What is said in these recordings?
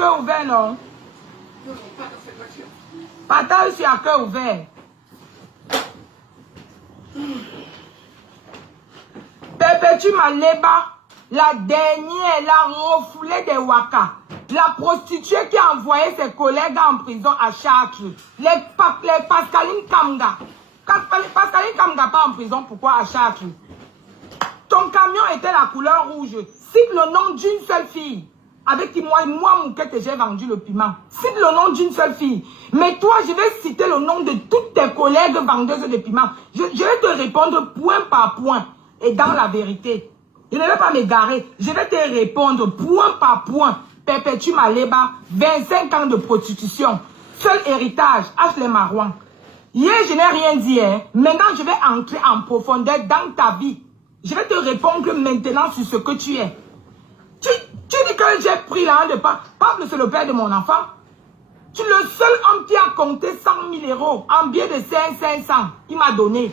cœur ouvert, non? Non, pas dans cette voiture. Partage sur à cœur ouvert. Perpétue Maleba, la dernière, la refoulée des Waka. La prostituée qui a envoyé ses collègues en prison à Chartres. Les Pascaline Kamga. Pascaline Kamga pas en prison, pourquoi à Chartres? Ton camion était la couleur rouge. Cite le nom d'une seule fille. Avec qui moi Moukette, j'ai vendu le piment. Cite le nom d'une seule fille. Mais toi, je vais citer le nom de toutes tes collègues vendeuses de piment. Je vais te répondre point par point. Et dans la vérité, je ne vais pas m'égarer. Je vais te répondre point par point. Perpétue Maleba, 25 ans de prostitution. Seul héritage, Ashley Marouan. Hier, je n'ai rien dit. Hein. Maintenant, je vais entrer en profondeur dans ta vie. Je vais te répondre maintenant sur ce que tu es. Tu dis que j'ai pris la de Pablo. Pablo, c'est le père de mon enfant. Tu es le seul homme qui a compté 100 000 euros en billet de 500. Il m'a donné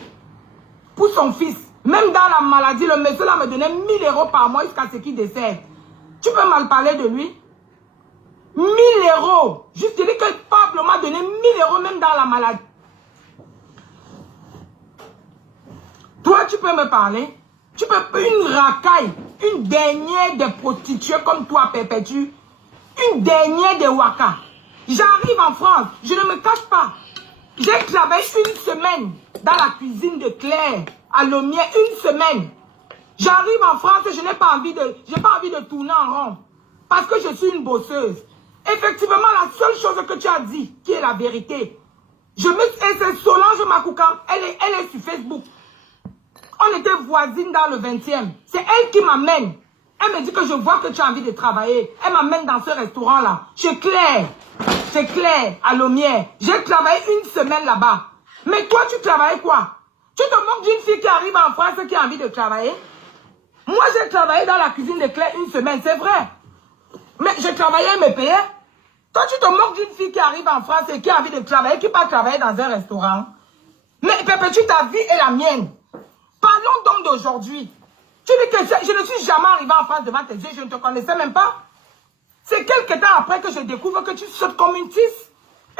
pour son fils. Même dans la maladie, le monsieur là me donnait 1000 euros par mois jusqu'à ce qu'il décède. Tu peux mal parler de lui? 1000 euros. Juste dire que Pablo m'a donné 1000 euros même dans la maladie. Toi, tu peux me parler? Tu peux une racaille, une dernière des prostituées comme toi, Perpétue, une dernière des Waka. J'arrive en France, je ne me cache pas. J'ai travaillé une semaine dans la cuisine de Claire, à Lomier, une semaine. J'arrive en France et je n'ai pas envie de tourner en rond. Parce que je suis une bosseuse. Effectivement, la seule chose que tu as dit, qui est la vérité, et c'est Solange Makoukam, elle est sur Facebook. On était voisines dans le 20e. C'est elle qui m'amène. Elle me dit que je vois que tu as envie de travailler. Elle m'amène dans ce restaurant-là. Chez Claire. Chez Claire, à Lomière. J'ai travaillé une semaine là-bas. Mais toi, tu travailles quoi? Tu te moques d'une fille qui arrive en France et qui a envie de travailler? Moi, j'ai travaillé dans la cuisine de Claire une semaine, c'est vrai. Mais je travaillais et me payais. Toi, tu te moques d'une fille qui arrive en France et qui a envie de travailler, qui part travailler dans un restaurant. Mais Perpétue, ta vie est la mienne. Parlons donc d'aujourd'hui. Tu dis que je ne suis jamais arrivé en France devant tes yeux, je ne te connaissais même pas. C'est quelques temps après que je découvre que tu sautes comme une tisse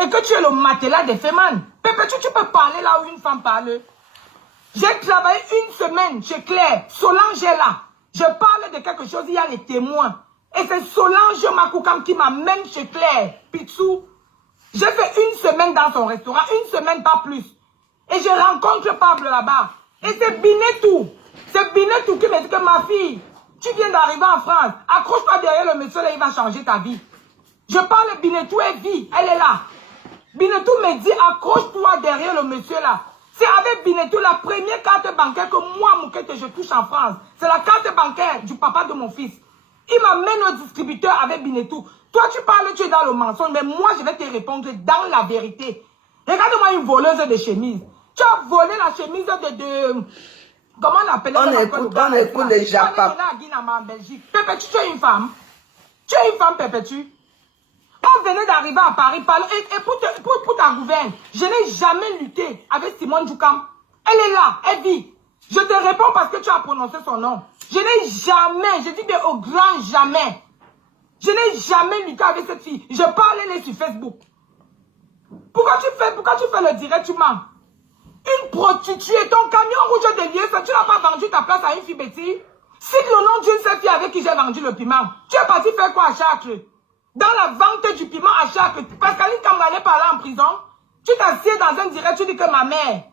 et que tu es le matelas des femmes. Perpétue, tu peux parler là où une femme parle. J'ai travaillé une semaine chez Claire. Solange est là. Je parle de quelque chose, il y a les témoins. Et c'est Solange Makoukam qui m'amène chez Claire. Pitsou. J'ai fait une semaine dans son restaurant, une semaine pas plus. Et je rencontre Pablo là-bas. Et c'est Binetou. C'est Binetou qui me dit que ma fille, tu viens d'arriver en France. Accroche-toi derrière le monsieur là, il va changer ta vie. Je parle Binetou et vie, elle est là. Binetou me dit, accroche-toi derrière le monsieur là. C'est avec Binetou la première carte bancaire que moi, Moukette, je touche en France. C'est la carte bancaire du papa de mon fils. Il m'amène au distributeur avec Binetou. Toi, tu parles, tu es dans le mensonge, mais moi, je vais te répondre dans la vérité. Regarde-moi une voleuse de chemise. Tu as volé la chemise de comment on appelle ça? On écoute les Japas. Perpétue, tu es une femme. Tu es une femme, Perpétue. On venait d'arriver à Paris. Et pour ta gouverne, je n'ai jamais lutté avec Simone Djoukam. Elle est là, elle vit. Je te réponds parce que tu as prononcé son nom. Je n'ai jamais, je dis bien au grand jamais. Je n'ai jamais lutté avec cette fille. Je parle, elle est sur Facebook. Pourquoi tu fais le direct, tu mens? Une prostituée, ton camion rouge de lieu, tu n'as pas vendu ta place à une fille bêtise? Cite le nom d'une seule fille avec qui j'ai vendu le piment. Tu es parti faire quoi à Chartres? Dans la vente du piment à Chartres, Pascaline Kamga n'est pas là en prison. Tu t'assieds dans un direct, tu dis que ma mère.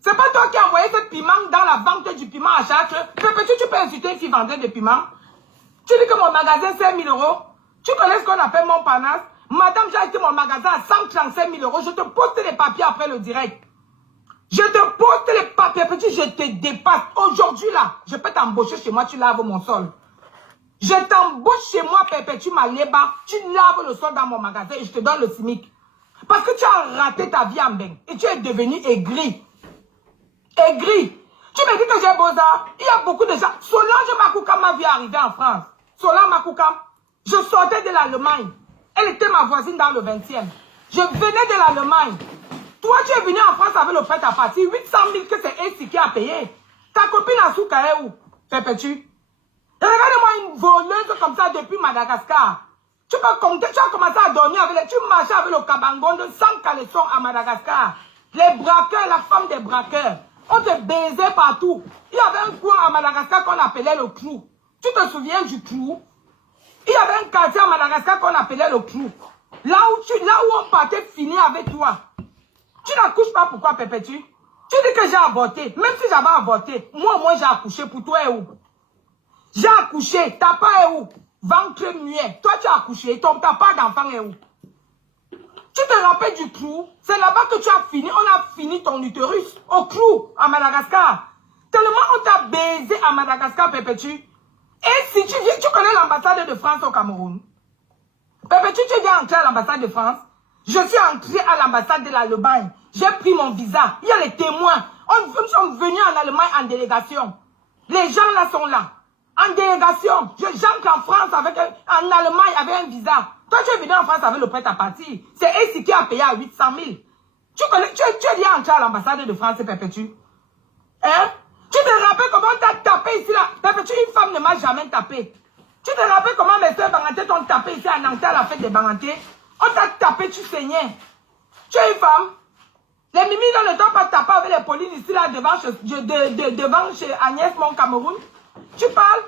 C'est pas toi qui as envoyé ce piment dans la vente du piment à Chartres. Perpétue, tu peux insulter une fille vendeuse de piment. Tu dis que mon magasin c'est 5 000 euros. Tu connais ce qu'on appelle Montparnasse? Madame, j'ai acheté mon magasin à 135 000 euros. Je te poste les papiers après le direct. Je te poste les papiers, petit, je te dépasse. Aujourd'hui, là, je peux t'embaucher chez moi, tu laves mon sol. Je t'embauche chez moi, Perpétue Maleba, tu laves le sol dans mon magasin et je te donne le SMIC. Parce que tu as raté ta vie en bain et tu es devenu aigri. Aigri. Tu me dis que j'ai beaux arts. Il y a beaucoup de gens. Solange Makoukam m'a vu arriver en France. Solange Makoukam, je sortais de l'Allemagne. Elle était ma voisine dans le 20e. Je venais de l'Allemagne. Toi, tu es venu en France avec le prêt à partir. 800 000 que c'est elle qui a payé. Ta copine Asuka est où? Perpétue. Regardez-moi une voleuse comme ça depuis Madagascar. Tu peux compter, tu as commencé à dormir avec tu marchais avec le cabangon sans caleçon à Madagascar. Les braqueurs, la femme des braqueurs. On te baisait partout. Il y avait un coin à Madagascar qu'on appelait le Clou. Tu te souviens du Clou? Il y avait un quartier à Madagascar qu'on appelait le Clou. Là où on partait finir avec toi. Tu n'accouches pas, pourquoi, Pépétu? Tu dis que j'ai avorté. Même si j'avais avorté, moi j'ai accouché. Pour toi, est où? J'ai accouché. Ta part est où? Ventre muet. Toi, tu as accouché. Ta part d'enfant est où? Tu te rappelles du Clou? C'est là-bas que tu as fini. On a fini ton utérus. Au Clou, à Madagascar. Tellement on t'a baisé à Madagascar, Pépétu. Et si tu viens, tu connais l'ambassade de France au Cameroun. Pépétu, tu viens entrer à l'ambassade de France. Je suis entré à l'ambassade de l'Allemagne. J'ai pris mon visa. Il y a les témoins. Nous sommes venus en Allemagne en délégation. Les gens là sont là. En délégation. J'entre en France en Allemagne avec un visa. Toi, tu es venu en France avec le prêt à partir. C'est ici qui a payé à 800 000. Tu es bien entré à l'ambassade de France, Pépétu. Hein? Tu te rappelles comment on t'a tapé ici là? Pépétu, une femme ne m'a jamais tapé. Tu te rappelles comment mes soeurs Banganté t'ont tapé ici à Nantes à la fête des Banganté? On t'a tapé, tu saignais. Tu es une femme. Les mimi ne t'ont pas tapé avec les polices ici là devant chez Agnès, mon Cameroun. Tu parles?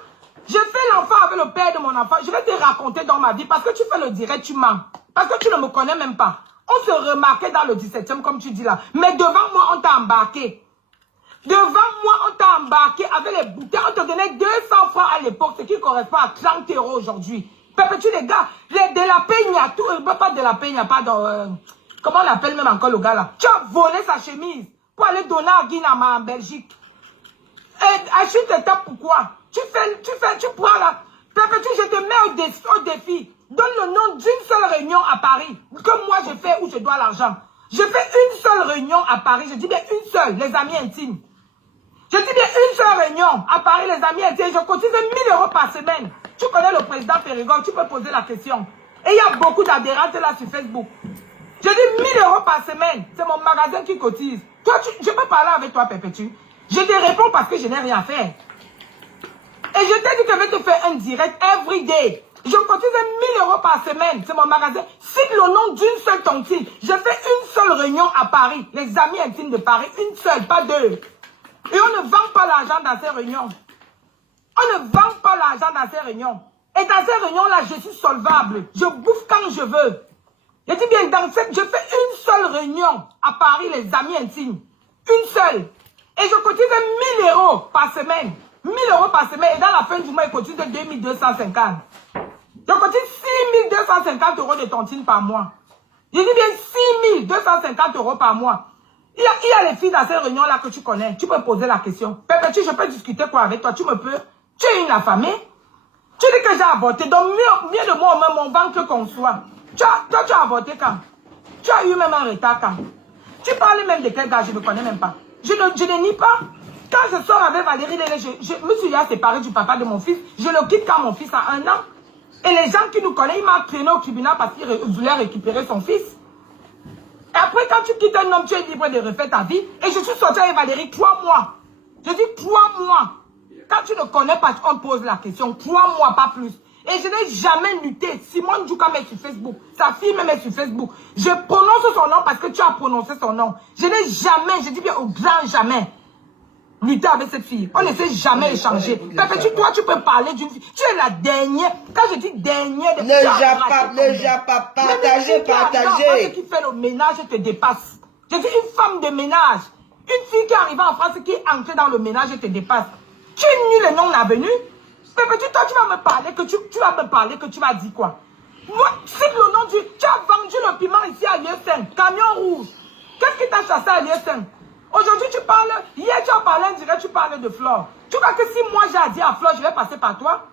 Je fais l'enfant avec le père de mon enfant. Je vais te raconter dans ma vie parce que tu fais le direct, tu mens. Parce que tu ne me connais même pas. On se remarquait dans le 17e comme tu dis là. Mais devant moi, on t'a embarqué. Devant moi, on t'a embarqué avec les bouteilles. On te donnait 200 francs à l'époque, ce qui correspond à 30 € aujourd'hui. Pépétu, les gars, de la peigna, tout, pas de la peigna, pardon. Comment on appelle même encore le gars là? Tu as volé sa chemise pour aller donner à Guinama en Belgique. Et Achille te tape pourquoi? Tu prends là. Pépétu, je te mets au défi. Donne le nom d'une seule réunion à Paris. Que moi je fais où je dois l'argent. Je fais une seule réunion à Paris. Je dis bien une seule, les amis intimes. Je dis bien une seule réunion à Paris, les amis intimes. Je cotise 1 000 € par semaine. Tu connais le président Périgord, tu peux poser la question. Et il y a beaucoup d'adhérents là sur Facebook. Je dis 1 000 € par semaine. C'est mon magasin qui cotise. Toi, je peux parler avec toi, Pépétu. Je te réponds parce que je n'ai rien à faire. Et je t'ai dit que je vais te faire un direct every day. Je cotise 1 000 € par semaine. C'est mon magasin. Cite le nom d'une seule tontine. Je fais une seule réunion à Paris. Les amis intimes de Paris. Une seule, pas deux. Et on ne vend pas l'argent dans ces réunions. On ne vend pas l'argent dans ces réunions. Et dans ces réunions-là, je suis solvable. Je bouffe quand je veux. Je dis bien, je fais une seule réunion à Paris, les amis intimes. Une seule. Et je cotise 1 000 € par semaine. 1 000 € par semaine. Et dans la fin du mois, je cotise 2 250. Je cotise 6 250 € de tontine par mois. Je dis bien 6 250 € par mois. Il y a les filles dans ces réunions-là que tu connais. Tu peux poser la question. Pépétu, je peux discuter quoi avec toi? Tu me peux? Tu es une affamée? Tu dis que j'ai avorté. Donc mieux de moi, même mon ventre qu'on soit. Toi, tu as avorté quand? Tu as eu même un retard quand? Tu parles même de quel gars? Je ne connais même pas. Je ne nie pas. Quand je sors avec Valérie, je me suis séparé du papa de mon fils. Je le quitte quand mon fils a 1 an. Et les gens qui nous connaissent, ils m'ont traîné au tribunal parce qu'ils voulaient récupérer son fils. Et après, quand tu quittes un homme, tu es libre de refaire ta vie. Et je suis sortie avec Valérie 3 mois. Je dis 3 mois. Quand tu ne connais pas, on pose la question. 3 mois, pas plus. Et je n'ai jamais lutté. Simone Djouka met sur Facebook. Sa fille me met sur Facebook. Je prononce son nom parce que tu as prononcé son nom. Je n'ai jamais, je dis bien au grand jamais, lutter avec cette fille. On ne s'est jamais échangé. Pépétu, toi, tu peux parler d'une fille. Tu es la dernière. Quand je dis dernière... Ne jappe pas. Partagez. Celle qui fait le ménage te dépasse. Je dis une femme de ménage. Une fille qui arrive en France, qui est entrée dans le ménage et te dépasse. Tu es nul et non avenu. Pépétu, toi, tu vas me parler que tu vas dire quoi? Moi, cite le nom du... Tu as vendu le piment ici à Lieu-Saint. Camion rouge. Qu'est-ce qui t'a chassé à Lieu-Saint? Aujourd'hui, tu parles... Hier, tu as parlé en direct, tu parles de Flore. Tu crois que si moi, j'ai à dire à Flore, je vais passer par toi?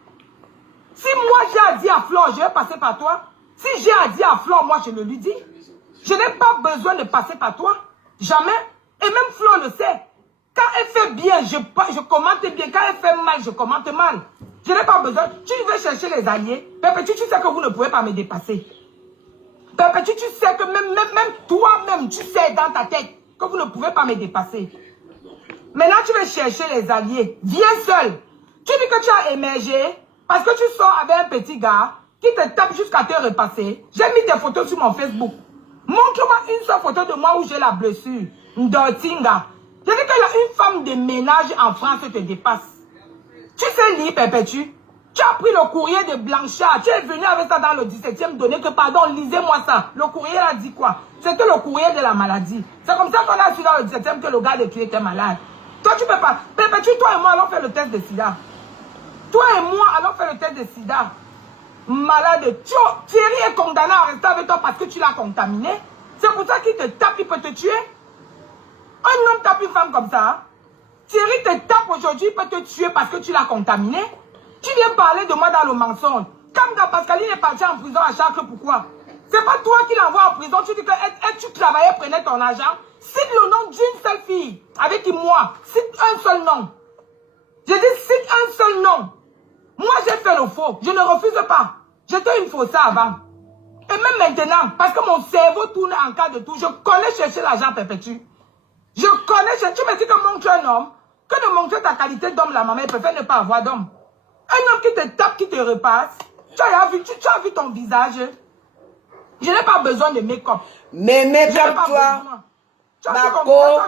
Si moi, j'ai à dire à Flore, je vais passer par toi? Si j'ai à dire à Flore, moi, je le lui dis. Je n'ai pas besoin de passer par toi. Jamais. Et même Flore le sait. Quand elle fait bien, je commente bien. Quand elle fait mal, je commente mal. Je n'ai pas besoin. Tu veux chercher les alliés. Pépétu, tu sais que vous ne pouvez pas me dépasser. Pépétu, tu sais que même toi-même, tu sais dans ta tête que vous ne pouvez pas me dépasser. Maintenant, tu veux chercher les alliés. Viens seul. Tu dis que tu as émergé parce que tu sors avec un petit gars qui te tape jusqu'à te repasser. J'ai mis des photos sur mon Facebook. Montre-moi une seule photo de moi où j'ai la blessure. Ndotinga. Je dis que une femme de ménage en France te dépasse. Tu sais lire, Perpétue. Tu as pris le courrier de Blanchard. Tu es venu avec ça dans le 17e donné que, pardon, lisez-moi ça. Le courrier a dit quoi? C'était le courrier de la maladie. C'est comme ça qu'on a su dans le 17e que le gars de tu était malade. Toi, tu peux pas. Perpétue, toi et moi allons faire le test de sida. Toi et moi allons faire le test de sida. Malade. Thierry est condamné à rester avec toi parce que tu l'as contaminé. C'est pour ça qu'il te tape, il peut te tuer. Un homme tape une femme comme ça. Hein? Thierry te tape aujourd'hui, il peut te tuer parce que tu l'as contaminé. Tu viens parler de moi dans le mensonge. Comme Pascaline est partie en prison à Chartres, pourquoi? C'est pas toi qui l'envoie en prison. Tu dis que tu travaillais, prenais ton argent. Cite le nom d'une seule fille. Avec qui moi. Cite un seul nom. Je dis cite un seul nom. Moi j'ai fait le faux. Je ne refuse pas. J'étais une fausse avant. Et même maintenant, parce que mon cerveau tourne en cas de tout, je connais chercher l'argent perpétue. Je connais chercher. Tu me dis que montre un homme. Que de montrer ta qualité d'homme, la maman, elle préfère ne pas avoir d'homme. Un homme qui te tape, qui te repasse. Tu as vu ton visage. Je n'ai pas besoin de make-up. Mais comme toi. Tu as vu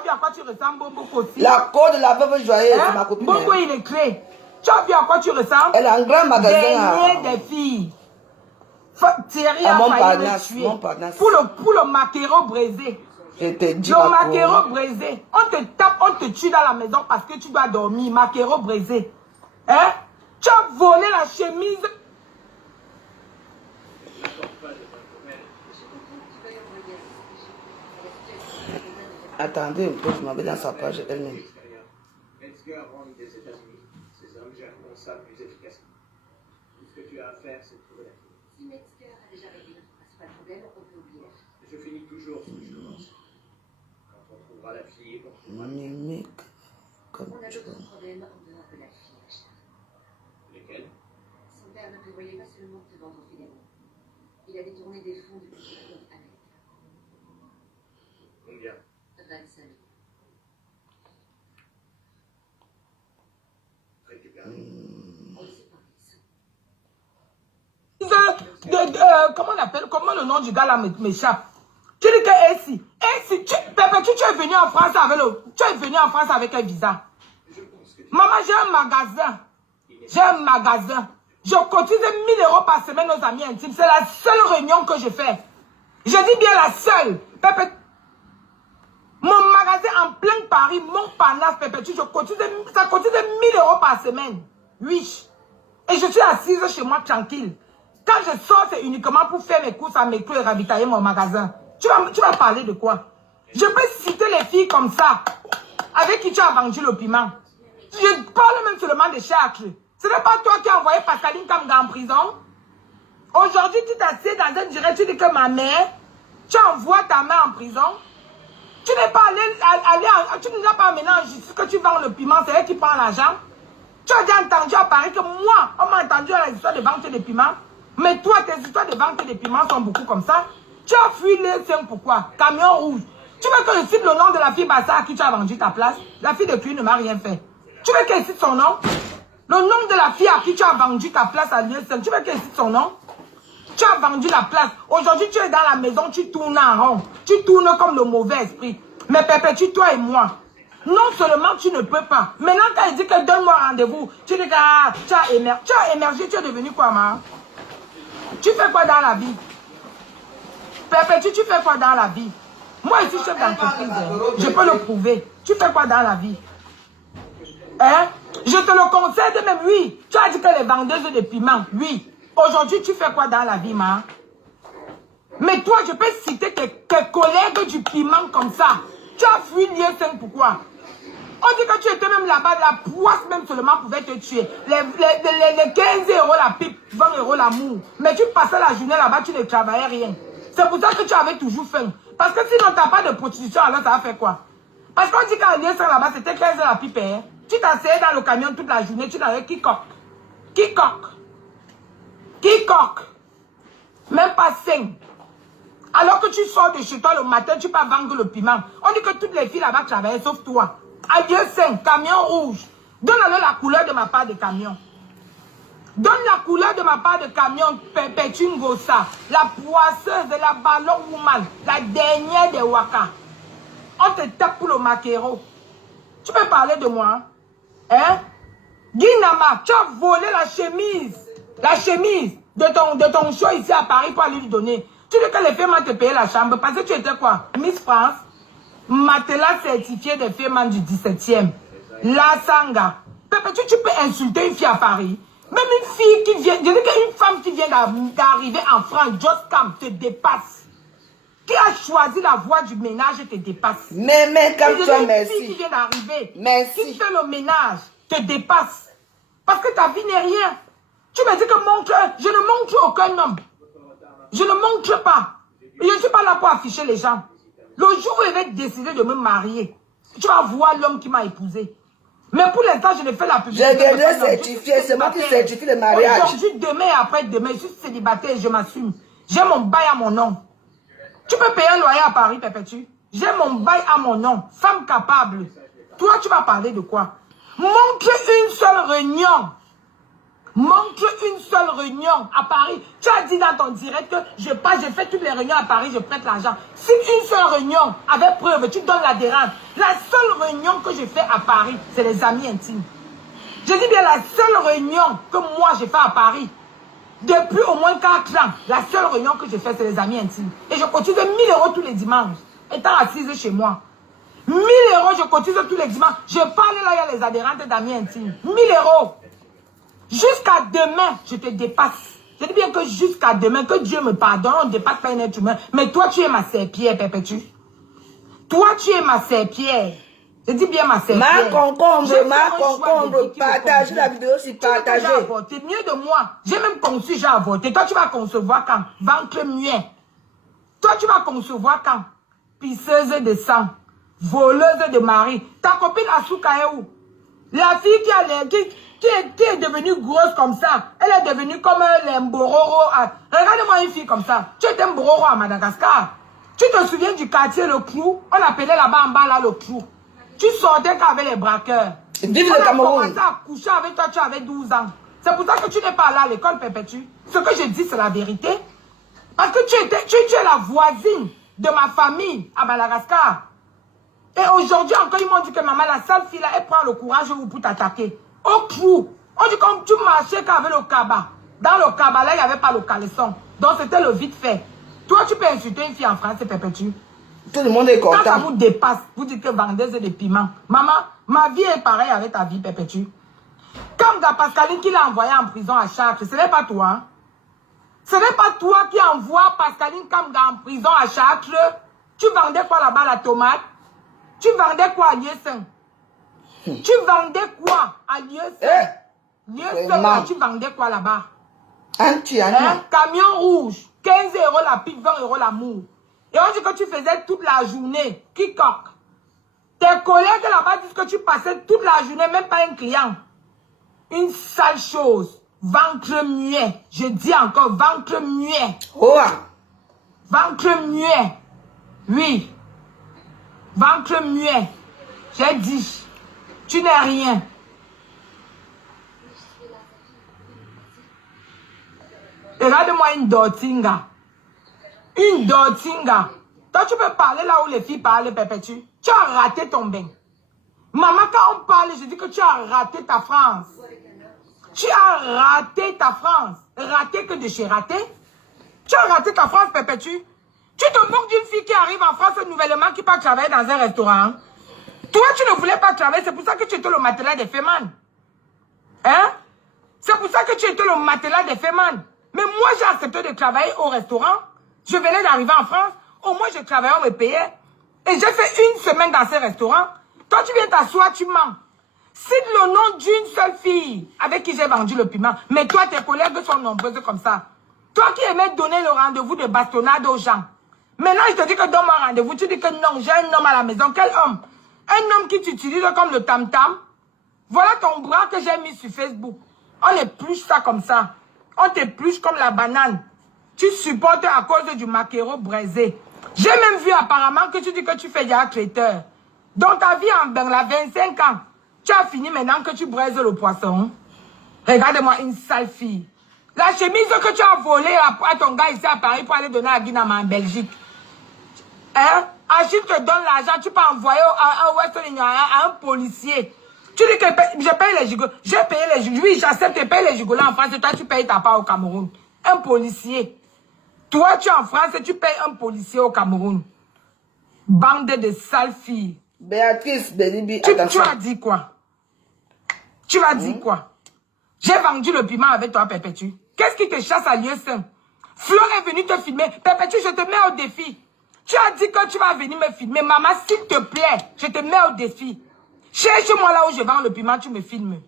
à quoi tu ressembles, Bobo aussi. La cour de la veuve joyeuse, c'est ma copine. Bobo, il est clé. Tu as vu à quoi tu ressembles? Elle a un grand magasin. Dernier des filles. Thierry a failli me tuer. Pour le maquereau brisé. Je te dis le maquereau brisé. On te tape, on te tue dans la maison parce que tu dois dormir. Maquereau brisé. Hein? Tu as volé la chemise. Attendez un peu, je m'en vais dans sa page elle-même. Metzger rentre des États-Unis. Ces hommes gèrent ça plus efficacement. Tout ce que tu as à faire, c'est de trouver la fille. Si Metzger a déjà réglé notre principal problème, on peut oublier la fille. Je finis toujours ce que je commence. Quand on trouvera la fille, on trouvera la fille. Mec, comme On a tu d'autres vois. problèmes en dehors de la fille, Richard. Lesquels? Son père ne prévoyait pas seulement de te vendre fidèlement. Il a détourné des fonds depuis son compte américain. Combien? 25 000. Récupère. On ne sait pas. Comment on appelle? Comment le nom du gars là m'échappe? Tu dis que Essie, Perpétue, tu es venu en France avec un visa. Maman, j'ai un magasin. J'ai un magasin. Je cotise 1000 € par semaine aux amis intimes. C'est la seule réunion que je fais. Je dis bien la seule. Mon magasin en plein Paris, Montparnasse, Perpétue, ça cotise 1000 € par semaine. Oui. Et je suis assise chez moi tranquille. Quand je sors, c'est uniquement pour faire mes courses à mes clous et ravitailler mon magasin. Tu vas parler de quoi? Je peux citer les filles comme ça, avec qui tu as vendu le piment. Je parle même seulement de Chartres. Ce n'est pas toi qui as envoyé Pascaline Kamga en prison. Aujourd'hui, tu t'assieds dans un direct, tu dis que ma mère, tu envoies ta mère en prison. Tu n'es pas tu ne l'as pas amené en justice que tu vends le piment, c'est elle qui prend l'argent. Tu as déjà entendu à Paris que moi, on m'a entendu à l'histoire de vente des piments. Mais toi, tes histoires de vente des piments sont beaucoup comme ça. Tu as fui les 5, pourquoi? Camion rouge. Tu veux que je cite le nom de la fille Bassa à qui tu as vendu ta place? La fille de Cuy ne m'a rien fait. Tu veux qu'elle cite son nom? Le nom de la fille à qui tu as vendu ta place à l'USM, tu veux qu'elle cite son nom? Tu as vendu la place. Aujourd'hui, tu es dans la maison, tu tournes en rond. Tu tournes comme le mauvais esprit. Mais Perpétue, toi et moi, non seulement tu ne peux pas. Maintenant, quand il dit que donne-moi rendez-vous, tu dis que tu as émergé, tu es devenu quoi, ma? Tu fais quoi dans la vie? Perpétue, tu fais quoi dans la vie? Moi, ici, chef d'entreprise, je peux le prouver. Tu fais quoi dans la vie? Hein? Je te le concède même, oui. Tu as dit que les vendeuses de piments, oui. Aujourd'hui, tu fais quoi dans la vie, ma? Mais toi, je peux citer tes collègues du piment comme ça. Tu as fui l'ISN, pourquoi? On dit que tu étais même là-bas, la poisse même seulement pouvait te tuer. Les 15 € la pipe, 20 € l'amour. Mais tu passais la journée là-bas, tu ne travaillais rien. C'est pour ça que tu avais toujours faim. Parce que sinon, tu n'as pas de prostitution, alors ça va faire quoi? Parce qu'on dit qu'à l'ISN là-bas, c'était 15 € la pipe. Hein? Tu t'asseyais dans le camion toute la journée, tu n'avais qui coque. Qui coque. Qui coque. Même pas 5. Alors que tu sors de chez toi le matin, tu peux vendre le piment. On dit que toutes les filles là-bas travaillaient, sauf toi. Adieu 5, camion rouge. Donne-leur la couleur de ma part de camion. Donne la couleur de ma part de camion, Perpétue Ngossa, la poisseuse, la ballon woman, la dernière des Waka. On te tape pour le maquereau. Tu peux parler de moi? Hein? Guinama, tu as volé la chemise de ton show ici à Paris pour aller lui donner. Tu dis que les femmes te payer la chambre parce que tu étais quoi? Miss France, matelas certifié des femmes du 17e. La Sanga. Perpétue, tu peux insulter une fille à Paris. Même une fille qui vient, je dis qu'une femme qui vient d'arriver en France, Just Cam, te dépasse. Qui a choisi la voie du ménage te dépasse. Mais comme toi, merci. Une fille qui vient d'arriver, Merci. qui fait le ménage, te dépasse. Parce que ta vie n'est rien. Tu me dis que montre, je ne montre aucun homme. Je ne montre pas. Je ne suis pas là pour afficher les gens. Le jour où je vais décider de me marier, tu vas voir l'homme qui m'a épousé. Mais pour l'instant, je ne fais la publicité. J'ai déjà certifié, c'est moi qui certifie le mariage. Aujourd'hui, demain et après-demain, je suis célibataire et je m'assume. J'ai mon bail à mon nom. Tu peux payer un loyer à Paris, Perpétue. J'ai mon bail à mon nom. Femme capable. Toi, tu vas parler de quoi? Montre une seule réunion. Montre une seule réunion à Paris. Tu as dit dans ton direct que je fais toutes les réunions à Paris, je prête l'argent. Si une seule réunion avec preuve, tu donnes l'adhérence. La seule réunion que je fais à Paris, c'est les amis intimes. Je dis bien la seule réunion que moi je fais à Paris, depuis au moins 4 ans, la seule réunion que je fais, c'est les amis intimes. Et je cotise 1000 € tous les dimanches, étant assise chez moi. 1000 €, je cotise tous les dimanches. Je parle là, il y a les adhérentes d'amis intimes. 1000 €. Jusqu'à demain, je te dépasse. Je dis bien que jusqu'à demain, que Dieu me pardonne, on ne dépasse pas un être humain. Mais toi, tu es ma serpillère, Perpétue. Toi, tu es ma serpillère. Je dis bien ma serpillère. Ma concombre, partage la vidéo si partagez. Mieux de moi. J'ai même conçu, j'ai avorté. Toi, tu vas concevoir quand? Ventre muet. Toi, tu vas concevoir quand? Pisseuse de sang. Voleuse de mari. Ta copine Asuka est où? La fille qui est devenue grosse comme ça, elle est devenue comme les Mbororo. Regardez-moi une fille comme ça. Tu étais Mbororo à Madagascar. Tu te souviens du quartier, le clou? On appelait là-bas en bas, là, le clou. Tu sortais qu'avec les braqueurs. Vive le Cameroun. On a commencé à coucher avec toi, tu avais 12 ans. C'est pour ça que tu n'es pas là à l'école, Perpétue. Ce que je dis, c'est la vérité. Parce que tu es la voisine de ma famille à Madagascar. Et aujourd'hui encore, ils m'ont dit que maman, la sale fille là, elle prend le courage pour t'attaquer. Au clou. On dit comme tu marchais qu'avec le cabas. Dans le cabas là, il n'y avait pas le caleçon. Donc c'était le vite fait. Toi, tu peux insulter une fille en France, c'est Perpétue. Tout le monde est content. Quand ça vous dépasse, vous dites que vendeuse de piment. Maman, ma vie est pareille avec ta vie, Perpétue. Comme Pascaline qui l'a envoyé en prison à Chartres, ce n'est pas toi. Hein? Ce n'est pas toi qui envoie Pascaline Kamga en prison à Chartres. Tu vendais quoi là-bas, la tomate? Tu vendais quoi à Lieu-Saint? Tu vendais quoi à Lieu-Saint? Lieu-Saint, tu vendais quoi là-bas? Hein? Camion rouge, 15 € la pique, 20 € l'amour. Et on dit que tu faisais toute la journée. Qui coque? Tes collègues là-bas disent que tu passais toute la journée, même pas un client. Une sale chose. Ventre muet. Je dis encore, ventre muet. Oh. Ventre muet. Oui. Ventre muet. J'ai dit. Tu n'es rien. Regarde-moi une Dortinga. Une Dortinga. Toi, tu peux parler là où les filles parlent, Perpétue. Tu as raté ton bain. Maman, quand on parle, je dis que tu as raté ta France. Tu as raté ta France. Raté que de chez raté. Tu as raté ta France, Perpétue. Tu te moques d'une fille qui arrive en France nouvellement qui part travailler dans un restaurant. Toi, tu ne voulais pas travailler. C'est pour ça que tu étais le matelas des Féman. Hein? C'est pour ça que tu étais le matelas des Féman. Mais moi, j'ai accepté de travailler au restaurant. Je venais d'arriver en France. Au moins, je travaillais, on me payait. Et j'ai fait 1 semaine dans ce restaurant. Toi, tu viens t'asseoir, tu mens. Cite le nom d'une seule fille avec qui j'ai vendu le piment. Mais toi, tes collègues sont nombreuses comme ça. Toi qui aimais donner le rendez-vous de bastonnade aux gens. Maintenant, je te dis que donne-moi un rendez-vous. Tu dis que non, j'ai un homme à la maison. Quel homme? Un homme qui t'utilise comme le tam-tam. Voilà ton bras que j'ai mis sur Facebook. On épluche ça comme ça. On t'épluche comme la banane. Tu supportes à cause du maquereau braisé. J'ai même vu apparemment que tu dis que tu fais déjà traiteur. Dans ta vie en Bengla, 25 ans. Tu as fini maintenant que tu braises le poisson. Regarde-moi, une sale fille. La chemise que tu as volée à ton gars ici à Paris pour aller donner à Guinama en Belgique. Hein? Achille te donne l'argent, tu peux envoyer à Western Union à un policier. Tu dis que je paye les gigolos. J'ai payé les gigolos. Oui, j'accepte de payer les gigolos en France et toi, tu payes ta part au Cameroun. Un policier. Toi, tu es en France et tu payes un policier au Cameroun. Bande de sales filles. Béatrice, Bélibi, tu as dit quoi? Tu vas dire quoi? J'ai vendu le piment avec toi, Perpétue. Qu'est-ce qui te chasse à lieu saint? Flo est venu te filmer. Perpétue, je te mets au défi. Tu as dit que tu vas venir me filmer. Maman, s'il te plaît, je te mets au défi. Cherche-moi là où je vends le piment, tu me filmes.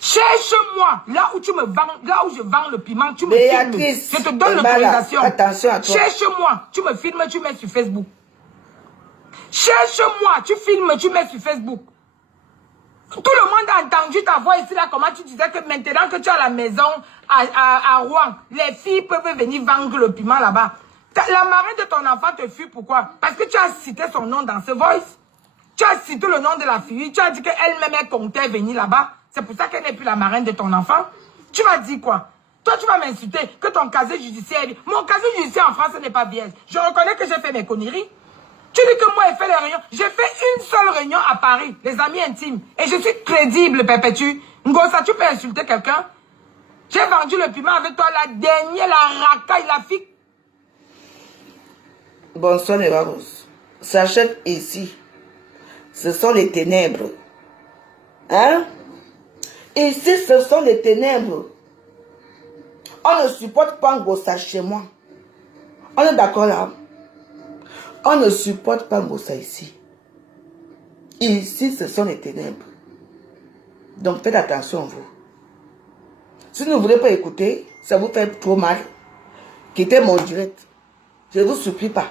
Cherche-moi là où tu me vends, là où je vends le piment, tu me filmes. Je te donne l'autorisation. Attention à toi. Cherche-moi, tu me filmes, tu mets sur Facebook. Cherche-moi, tu filmes, tu mets sur Facebook. Tout le monde a entendu ta voix ici, là, comment tu disais que maintenant que tu as la maison à Rouen, les filles peuvent venir vendre le piment là-bas. La marraine de ton enfant te fuit, pourquoi? Parce que tu as cité son nom dans ce voice. Tu as cité le nom de la fille, tu as dit qu'elle-même elle comptait venir là-bas. C'est pour ça qu'elle n'est plus la marraine de ton enfant. Tu vas dire quoi? Toi, tu vas m'insulter que ton casier judiciaire... Mon casier judiciaire en France n'est pas vierge. Je reconnais que j'ai fait mes conneries. Tu dis que moi, j'ai fait les réunions. J'ai fait une seule réunion à Paris, les amis intimes. Et je suis crédible, Perpétue. Ngosa, tu peux insulter quelqu'un? J'ai vendu le piment avec toi, la dernière, la racaille, la fille. Bonsoir, les Rose. S'achète ici. Ce sont les ténèbres. Hein? Ici, ce sont les ténèbres. On ne supporte pas Ngosa chez moi. On est d'accord là? On ne supporte pas Ngosa ici. Ici, ce sont les ténèbres. Donc, faites attention à vous. Si vous ne voulez pas écouter, ça vous fait trop mal. Quittez mon direct. Je ne vous supplie pas.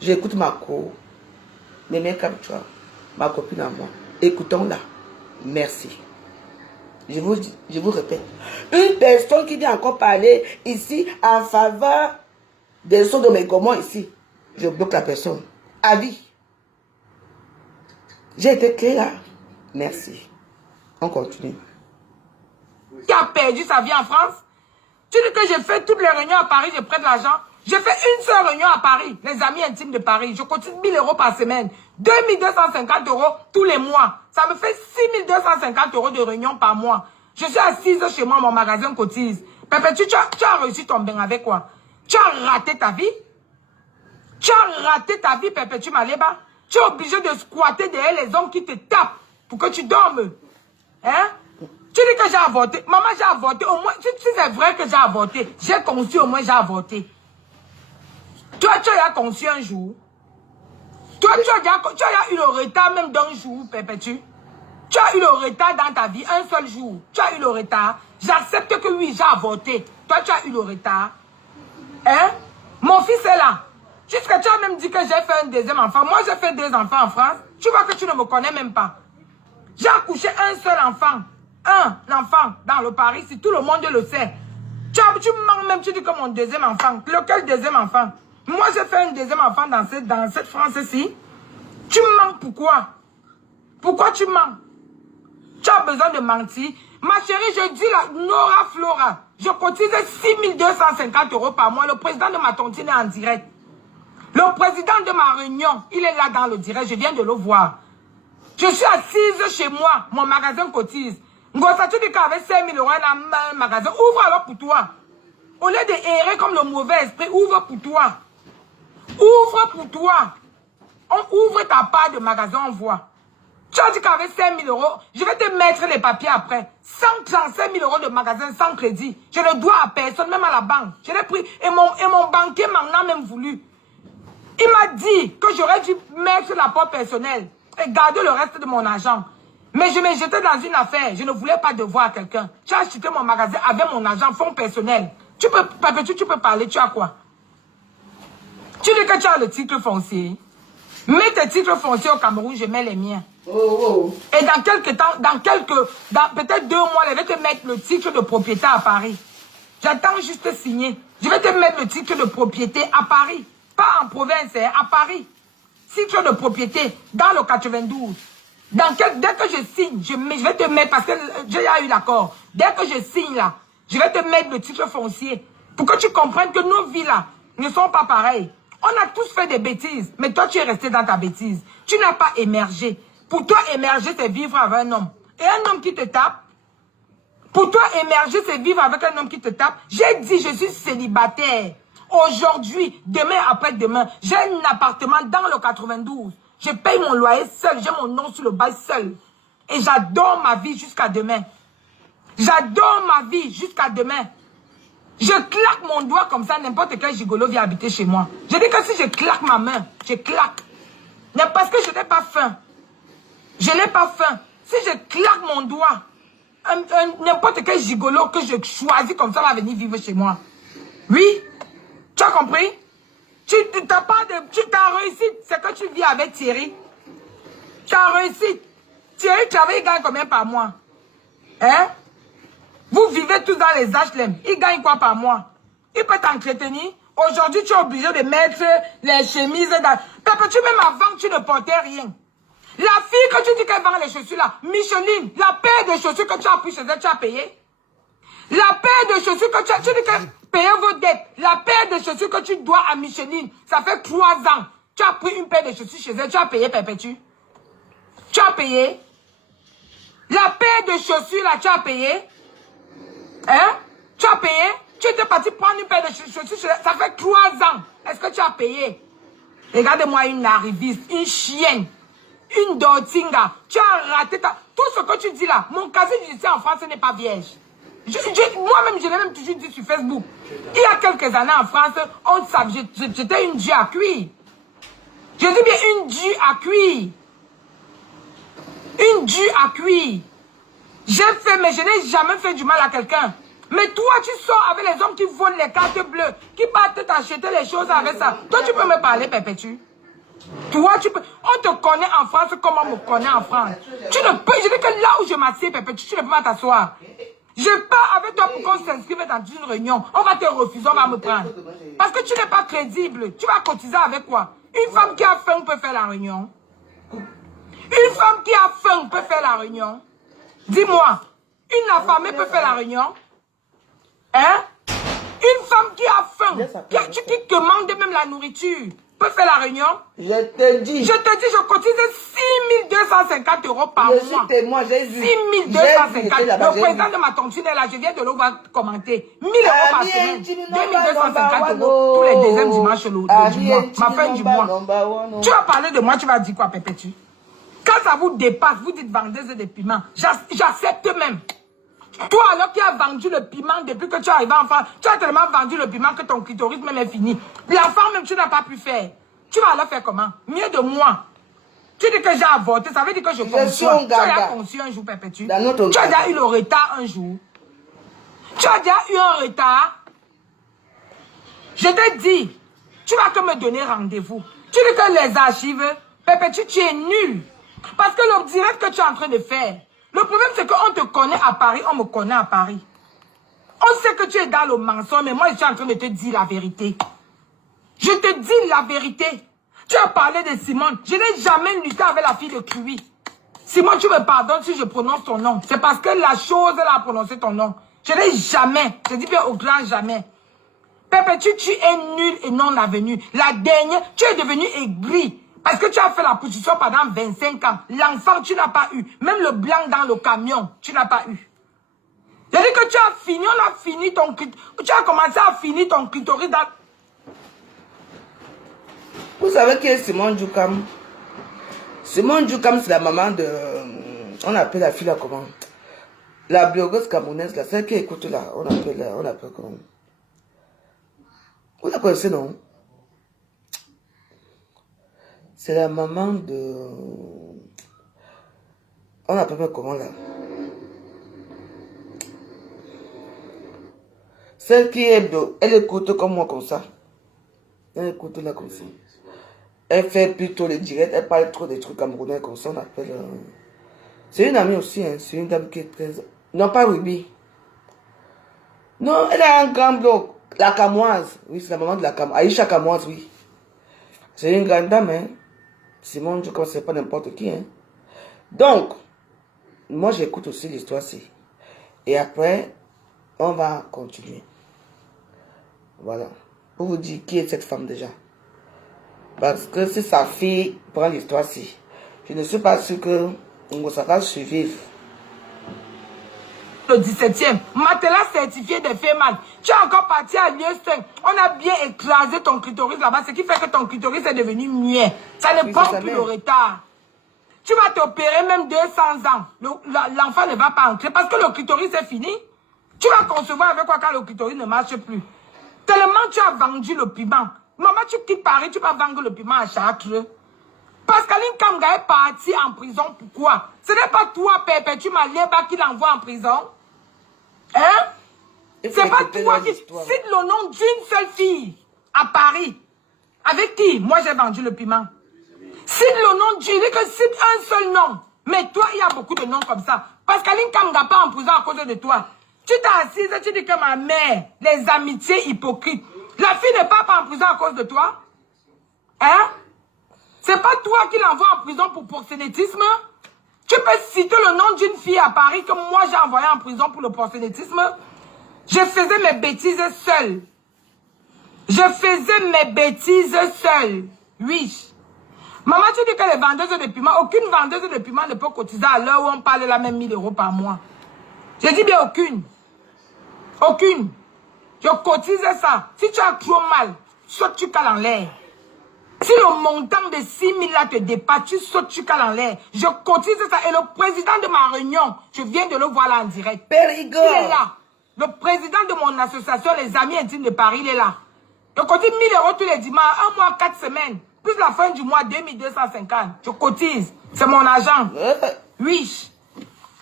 J'écoute ma co. Mémé Captua, ma copine à moi. Écoutons-la. Merci. Je vous répète. Une personne qui vient encore parler ici en faveur des sons de mes gommons ici. Je bloque la personne. Avis. J'ai été clair. Merci. On continue. Qui a perdu sa vie en France? Tu dis que j'ai fait toutes les réunions à Paris, je prête l'argent. J'ai fait une seule réunion à Paris, les amis intimes de Paris. Je cotise 1000 € par semaine. 2250 € tous les mois. Ça me fait 6250 € de réunion par mois. Je suis assise chez moi, mon magasin cotise. Perpétue, tu as reçu ton bain avec quoi? Tu as raté ta vie? Tu as raté ta vie, Perpétue Maleba? Tu es obligé de squatter derrière les hommes qui te tapent pour que tu dormes. Hein? Tu dis que j'ai avorté. Maman, j'ai avorté. Au moins, si c'est vrai que j'ai avorté, j'ai conçu, au moins j'ai avorté. Toi, tu as conçu un jour. Toi, tu as eu le retard même d'un jour, Perpétue. Tu as eu le retard dans ta vie, un seul jour. Tu as eu le retard. J'accepte que oui, j'ai avorté. Toi, tu as eu le retard. Hein? Mon fils est là. Jusqu'à tu as même dit que j'ai fait un deuxième enfant. Moi, j'ai fait 2 enfants en France. Tu vois que tu ne me connais même pas. J'ai accouché un seul enfant. Un enfant dans le Paris, si tout le monde le sait. Tu manques même, tu dis que mon deuxième enfant. Lequel deuxième enfant? Moi, j'ai fait un deuxième enfant dans cette France-ci. Tu manques pourquoi? Pourquoi tu mens? Tu as besoin de mentir. Ma chérie, je dis la Nora Flora. Je cotise 6250 € par mois. Le président de ma tontine est en direct. Le président de ma réunion, il est là dans le direct. Je viens de le voir. Je suis assise chez moi. Mon magasin cotise. Ngosa, tu dis qu'avec 5000 € dans un magasin, ouvre alors pour toi. Au lieu de errer comme le mauvais esprit, ouvre pour toi. Ouvre pour toi. On ouvre ta part de magasin, on voit. Tu as dit qu'avec 5000 €, je vais te mettre les papiers après. 135 000 € de magasin sans crédit. Je ne dois à personne, même à la banque. Je l'ai pris et mon banquier m'en a même voulu. Il m'a dit que j'aurais dû mettre l'apport personnel et garder le reste de mon argent. Mais je me jetais dans une affaire. Je ne voulais pas devoir à quelqu'un. Tu as acheté mon magasin avec mon argent, fonds personnel. Tu peux parler, tu as quoi? Tu dis que tu as le titre foncier. Mets tes titres fonciers au Cameroun, je mets les miens. Et dans quelques temps, dans peut-être 2 mois, je vais te mettre le titre de propriété à Paris. J'attends juste signer. Je vais te mettre le titre de propriété à Paris. Pas en province, à Paris. Titre de propriété dans le 92. Dès que je signe, je vais te mettre, parce que j'ai déjà eu l'accord. Dès que je signe là, je vais te mettre le titre foncier. Pour que tu comprennes que nos vies là ne sont pas pareilles. On a tous fait des bêtises, mais toi tu es resté dans ta bêtise. Tu n'as pas émergé. Pour toi, émerger, c'est vivre avec un homme. Et un homme qui te tape, pour toi, émerger, c'est vivre avec un homme qui te tape. J'ai dit, je suis célibataire. Aujourd'hui, demain, après-demain, j'ai un appartement dans le 92. Je paye mon loyer seul. J'ai mon nom sur le bail seul. Et j'adore ma vie jusqu'à demain. J'adore ma vie jusqu'à demain. Je claque mon doigt comme ça, n'importe quel gigolo vient habiter chez moi. Je dis que si je claque ma main, je claque. Mais parce que je n'ai pas faim. Je n'ai pas faim. Si je claque mon doigt, n'importe quel gigolo que je choisis comme ça va venir vivre chez moi. Oui? Tu as compris? Tu as réussi. C'est que tu vis avec Thierry. Tu as réussi. Thierry, il gagne combien par mois? Hein? Vous vivez tous dans les HLM. Il gagne quoi par mois? Il peut t'entretenir. Aujourd'hui, tu es obligé de mettre les chemises dans... Tu même avant, tu ne portais rien. La fille que tu dis qu'elle vend les chaussures là, Micheline, la paire de chaussures que tu as pris chez elle, tu as payé? La paire de chaussures que tu dis que payer vos dettes, la paire de chaussures que tu dois à Micheline, ça fait 3 ans. Tu as pris une paire de chaussures chez elle, tu as payé, Perpétue? Tu as payé? La paire de chaussures là, tu as payé? Hein? Tu as payé? Tu étais parti prendre une paire de chaussures chez elle, ça fait 3 ans. Est-ce que tu as payé? Regardez-moi une arriviste, une chienne. Une dortinga, tu as raté ta... Tout ce que tu dis là, mon casier judiciaire en France n'est pas vierge. Moi-même, je l'ai même toujours dit sur Facebook. Il y a quelques années en France, on savait, j'étais une due à cuire. Je dis bien une due à cuire. Une due à cuire. J'ai fait, mais je n'ai jamais fait du mal à quelqu'un. Mais toi, tu sors avec les hommes qui volent les cartes bleues, qui partent t'acheter les choses avec ça. Toi, tu peux me parler, Perpétue? Toi, tu peux... On te connaît en France comme on me connaît en France. Tu ne peux... Je dis que là où je m'assieds, Perpétue, tu ne peux pas t'asseoir. Je pars avec toi pour qu'on s'inscrive dans une réunion. On va te refuser, on va me prendre. Parce que tu n'es pas crédible. Tu vas cotiser avec quoi? Une femme qui a faim peut faire la réunion. Une femme qui a faim peut faire la réunion. Dis-moi, une affamée peut faire la réunion? Hein? Une femme qui a faim, qui commande même la nourriture, peut faire la réunion? Je te dis. Je te dis, je cotise 6 250 € par mois. Je suis témoin, j'ai vu. 6 250. Le président de ma tontine est là, je viens de le voir commenter. 1 000 € par semaine. 2 250 € tous les deuxièmes dimanches du mois. Ma fin du mois. Tu vas parler de moi, tu vas dire quoi, Perpétue? Quand ça vous dépasse, vous dites vendeuse de piment. J'accepte même. Toi, alors qui as vendu le piment depuis que tu es arrivé en France, tu as tellement vendu le piment que ton clitoris même est fini. L'enfant même, tu n'as pas pu faire. Tu vas alors faire comment? Mieux de moi. Tu dis que j'ai avorté, ça veut dire que je conçois. Tu as déjà conçu un jour, Perpétue. Tu as déjà eu le retard un jour. Tu as déjà eu un retard. Je te dis, tu vas que me donner rendez-vous. Tu dis que les archives, Perpétue, tu es nul. Parce que le direct que tu es en train de faire, le problème c'est qu'on te connaît à Paris, on me connaît à Paris. On sait que tu es dans le mensonge, mais moi je suis en train de te dire la vérité. Je te dis la vérité. Tu as parlé de Simone. Je n'ai jamais lutté avec la fille de Cruy. Simone, tu me pardonnes si je prononce ton nom. C'est parce que la chose, elle a prononcé ton nom. Je n'ai jamais, je dis bien au grand jamais. Perpétue, tu es nul et non avenu. La dernière, tu es devenu aigri. Parce que tu as fait la position pendant 25 ans. L'enfant, tu n'as pas eu. Même le blanc dans le camion, tu n'as pas eu. Je dis que tu as fini, on a fini ton... Tu as commencé à finir ton clitoris dans... Vous savez qui est Simone Djoukam? Simone Djoukam, c'est la maman de... On appelle la fille là comment? La blogueuse camerounaise, là, celle qui écoute là. On appelle comment? Vous la connaissez, non? C'est la maman de... On appelle comment là? Celle qui est... Elle écoute comme moi comme ça. Elle écoute là comme ça. Elle fait plutôt les directs. Elle parle trop des trucs camerounais comme ça. On appelle... C'est une amie aussi. Hein. C'est une dame qui est très... Non, pas Ruby. Non, elle a un grand bloc. La Camoise. Oui, c'est la maman de la Camoise. Aïcha Camoise, oui. C'est une grande dame, hein. Simone, je ne sais pas n'importe qui, hein. Donc, moi j'écoute aussi l'histoire-ci. Et après, on va continuer. Voilà. Pour vous dire qui est cette femme déjà. Parce que si sa fille prend l'histoire-ci, je ne suis pas sûr que Ngosaka survive. Le 17e, matelas certifié des fémales. Tu es encore parti à Liechtenstein. On a bien écrasé ton clitoris là-bas, ce qui fait que ton clitoris est devenu muet. Ça ne prend plus le retard. Tu vas t'opérer même 200 ans. L'enfant ne va pas entrer parce que le clitoris est fini. Tu vas concevoir avec quoi quand le clitoris ne marche plus. Tellement tu as vendu le piment. Maman, tu quittes Paris, tu vas vendre le piment à Chartres. Pascaline Kamga est partie en prison. Pourquoi? Ce n'est pas toi, Perpétue Maleba, qui l'envoie en prison. Hein? C'est pas toi qui cite le nom d'une seule fille à Paris. Avec qui? Moi, j'ai vendu le piment. Cite le nom d'une, que cite un seul nom. Mais toi, il y a beaucoup de noms comme ça. Pascaline Kamga pas en prison à cause de toi. Tu t'es assise et tu dis que ma mère, les amitiés hypocrites. La fille n'est pas en prison à cause de toi. Hein? C'est pas toi qui l'envoie en prison pour proxénétisme. Tu peux citer le nom d'une fille à Paris que moi j'ai envoyé en prison pour le proxénétisme. Je faisais mes bêtises seule. Je faisais mes bêtises seule. Oui. Maman, tu dis que les vendeuses de piment, aucune vendeuse de piment ne peut cotiser à l'heure où on parle la même 1000 € par mois. Je dis bien aucune. Aucune. Je cotise ça. Si tu as trop mal, saute tu cales en l'air. Si le montant de 6 000 là te dépasse, tu sautes tu cales en l'air. Je cotise ça. Et le président de ma réunion, je viens de le voir là en direct. Périgord. Il est là. Le président de mon association, les Amis Intimes de Paris, il est là. Je cotise 1000 € tous les dimanches, un mois, 4 semaines. Plus la fin du mois, 2250. Je cotise. C'est mon argent. Oui.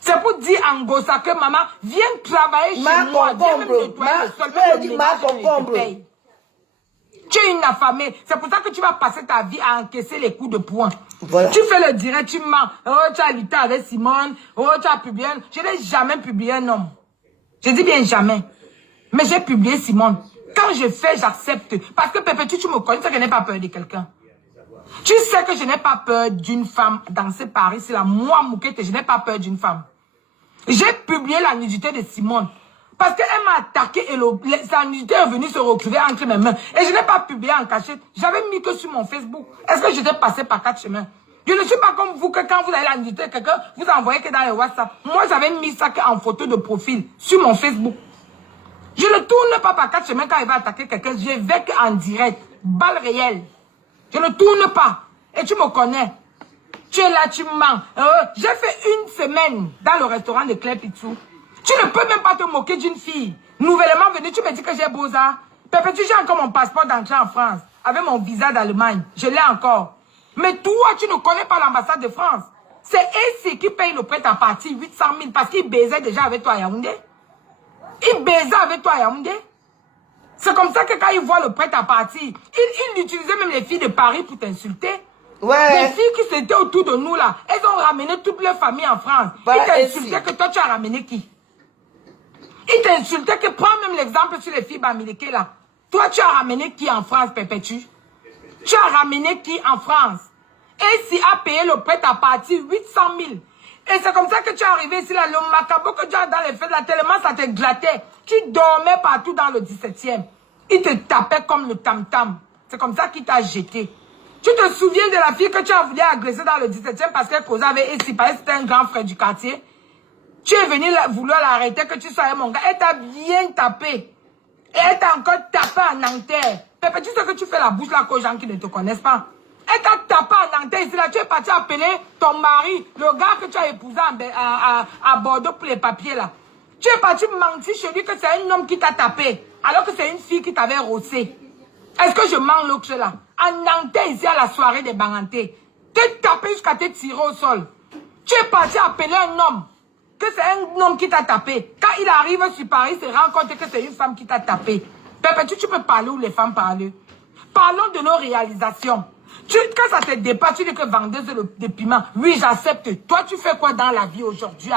C'est pour dire en Gossa que maman, viens travailler chez moi. Viens même nettoyer le sol. Tu es une affamée. C'est pour ça que tu vas passer ta vie à encaisser les coups de poing. Voilà. Tu fais le direct, tu mens. Oh, tu as lutté avec Simone. Oh, tu as publié. Je n'ai jamais publié un homme. Je dis bien jamais. Mais j'ai publié Simone. Quand je fais, j'accepte. Parce que Pépé, tu me connais, tu sais que je n'ai pas peur de quelqu'un. Tu sais que je n'ai pas peur d'une femme dans ce Paris. C'est là, moi, Moukete, je n'ai pas peur d'une femme. J'ai publié la nudité de Simone. Parce qu'elle m'a attaqué et sa nudité est venue se retrouver entre mes mains. Et je n'ai pas publié en cachette. J'avais mis que sur mon Facebook. Est-ce que j'étais passé par 4 chemins? Je ne suis pas comme vous que quand vous avez la nudité, quelqu'un vous envoyez que dans les WhatsApp. Moi, j'avais mis ça en photo de profil sur mon Facebook. Je ne tourne pas par 4 chemins quand il va attaquer quelqu'un. Je vais en direct. Balle réelle. Je ne tourne pas. Et tu me connais. Tu es là, tu mens. J'ai fait une semaine dans le restaurant de Claire Pitou. Tu ne peux même pas te moquer d'une fille. Nouvellement venue, tu me dis que j'ai beaux-arts. Pépé, j'ai encore mon passeport d'entrée en France. Avec mon visa d'Allemagne. Je l'ai encore. Mais toi, tu ne connais pas l'ambassade de France. C'est ici qui paye le prêt-à-partir 800 000 parce qu'il baisait déjà avec toi à Yaoundé. Il baisait avec toi à Yaoundé. C'est comme ça que quand il voit le prêt-à-partir, il utilisait même les filles de Paris pour t'insulter. Ouais. Les filles qui étaient autour de nous là, elles ont ramené toute leur famille en France. Ils t'insultaient que toi tu as ramené qui? Ils t'insultaient que, prends même l'exemple sur les filles Bamileke là. Toi tu as ramené qui en France, Pépétu? Tu as ramené qui en France? Et si a payé le prêt-à-partir 800 000. Et c'est comme ça que tu es arrivé ici là, le macabre que tu as dans les fêtes là, tellement ça te glattait. Tu dormais partout dans le 17e. Il te tapait comme le tam-tam. C'est comme ça qu'il t'a jeté. Tu te souviens de la fille que tu as voulu agresser dans le 17e parce qu'elle causait avec ici, parce que c'était un grand frère du quartier. Tu es venu vouloir l'arrêter, que tu sois mon gars. Elle t'a bien tapé. Et elle t'a encore tapé en Nanterre. Pépé, tu sais que tu fais la bouche là aux gens qui ne te connaissent pas. Elle t'a tapé en Nanterre ici là. Tu es parti appeler ton mari, le gars que tu as épousé à Bordeaux pour les papiers là. Tu es parti mentir chez lui que c'est un homme qui t'a tapé. Alors que c'est une fille qui t'avait rossé. Est-ce que je mens l'autre là? En Nanterre ici à la soirée des Bangantés. T'es tapé jusqu'à te tirer au sol. Tu es parti appeler un homme. Que c'est un homme qui t'a tapé. Quand il arrive sur Paris, il se rend compte que c'est une femme qui t'a tapé. Pépé, tu peux parler où les femmes parlent. Parlons de nos réalisations. Quand ça te dépasse, tu dis que vendeuse de piment. Oui, j'accepte. Toi, tu fais quoi dans la vie aujourd'hui?